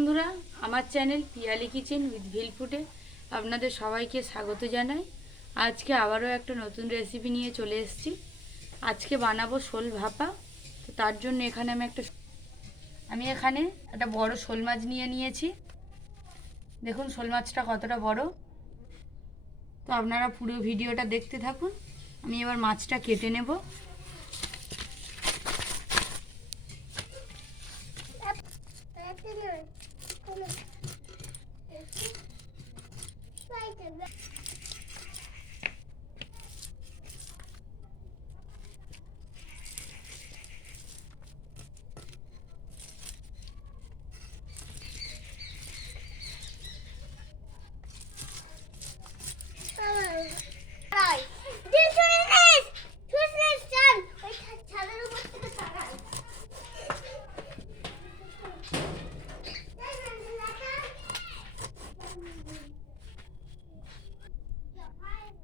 বন্ধুরা, আমার channel Piyali kitchen with ভিল ফুডে আপনাদের সবাইকে স্বাগত জানাই। আজকে আবারও একটা নতুন রেসিপি নিয়ে চলে এসেছি। আজকে বানাবো শোল ভাপা। তো তার জন্য আমি এখানে একটা বড় শোল মাছ নিয়েছি। দেখুন শোল মাছটা কতটা বড়। তো আপনারা পুরো ভিডিওটা দেখতে থাকুন। আমি এবার মাছটা কেটে নেব।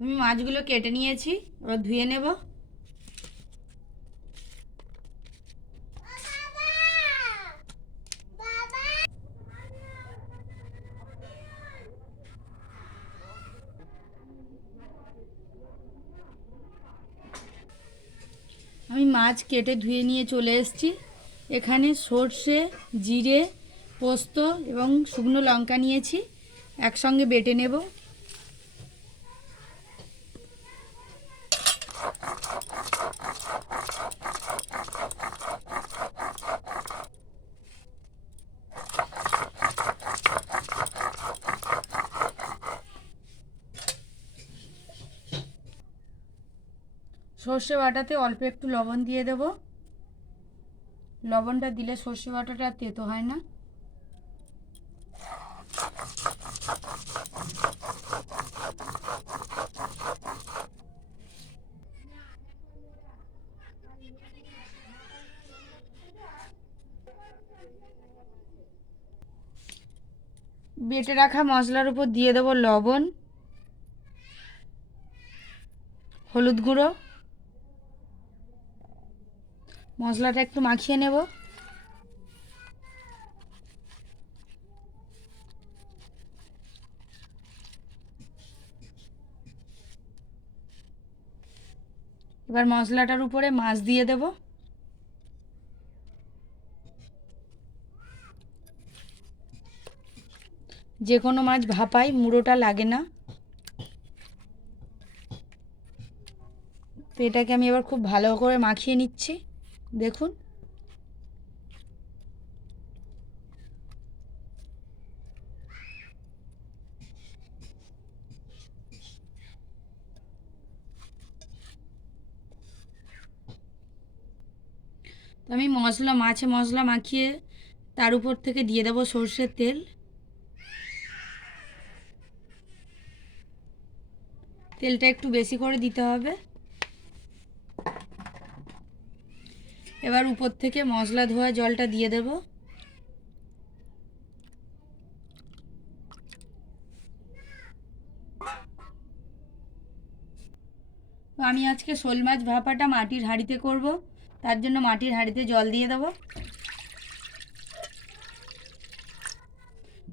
আমি মাছগুলো কেটে নিয়েছি, এবার ধুয়ে নেব। আমি মাছ কেটে ধুয়ে নিয়ে চলে এসেছি। এখানে সর্ষে, জিরে, পোস্ত এবং শুকনো লঙ্কা নিয়েছি, একসঙ্গে বেটে নেব। সর্ষে বাটাতে অল্প একটু লবণ দিয়ে দেব। লবণটা দিলে সর্ষে বাটাটা আর তেতো হয় না। বেটে রাখা মশলার উপর দিয়ে দেব লবণ, হলুদ গুঁড়ো। মশলাটা একটু মাখিয়ে নেব। এবার মশলাটার উপরে মাছ দিয়ে দেব। যে কোনো মাছ ভাপায় মুড়োটা লাগে না। তো এটাকে আমি এবার খুব ভালো করে মাখিয়ে নিচ্ছি। দেখুন তো আমি মাছে মশলা মাখিয়ে তার উপর থেকে দিয়ে দেবো সর্ষের তেল। তেলটা একটু বেশি করে দিতে হবে। এবার উপর থেকে মশলা ধোয়া জলটা দিয়ে দেব। তো আমি আজকে শোল মাছ ভাপাটা মাটির হাঁড়িতে করব, তার জন্য মাটির হাঁড়িতে জল দিয়ে দেব।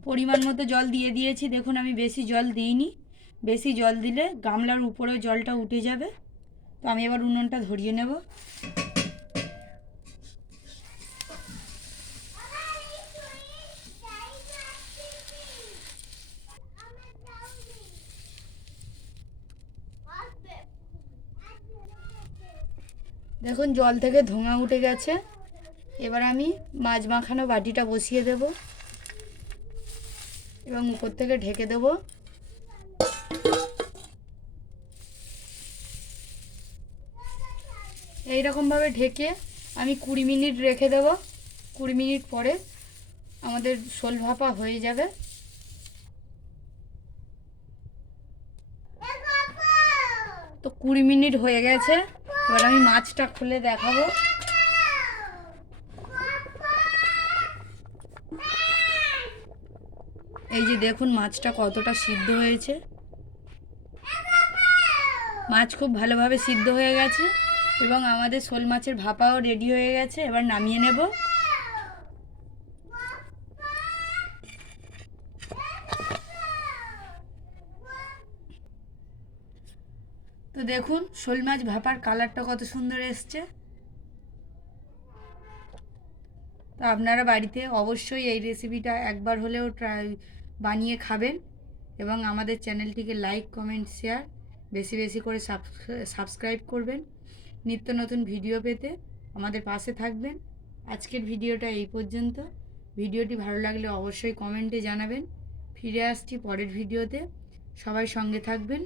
পরিমাণ মতো জল দিয়ে দিয়েছি। দেখুন আমি বেশি জল দিইনি, বেশি জল দিলে গামলার উপরে জলটা উঠে যাবে। তো আমি এবার উনুনটা ধরিয়ে নেব। দেখুন জল থেকে ধোঁয়া উঠে গেছে। এবার আমি মাছ মাখানো বাটিটা বসিয়ে দেব এবং উপর থেকে ঢেকে দেব। এইরকমভাবে ঢেকে আমি 20 মিনিট রেখে দেব। 20 মিনিট পরে আমাদের শোল ভাপা হয়ে যাবে। তো 20 মিনিট হয়ে গেছে। এবার আমি মাছটা খুলে দেখাবো। এই যে দেখুন মাছটা কতটা সিদ্ধ হয়েছে। মাছ খুব ভালোভাবে সিদ্ধ হয়ে গেছে এবং আমাদের শোল মাছের ভাপাও রেডি হয়ে গেছে। এবার নামিয়ে নেব। দেখুন শোল মাছ ভাপার কালারটা কত সুন্দর এসছে। তো আপনারা বাড়িতে অবশ্যই এই রেসিপিটা একবার হলেও বানিয়ে খাবেন এবং আমাদের চ্যানেলটিকে লাইক কমেন্ট শেয়ার বেশি বেশি করে সাবস্ক্রাইব করবেন। নিত্য নতুন ভিডিও পেতে আমাদের পাশে থাকবেন। আজকের ভিডিওটা এই পর্যন্ত। ভিডিওটি ভালো লাগলে অবশ্যই কমেন্টে জানাবেন। ফিরে আসছি পরের ভিডিওতে, সবাই সঙ্গে থাকবেন।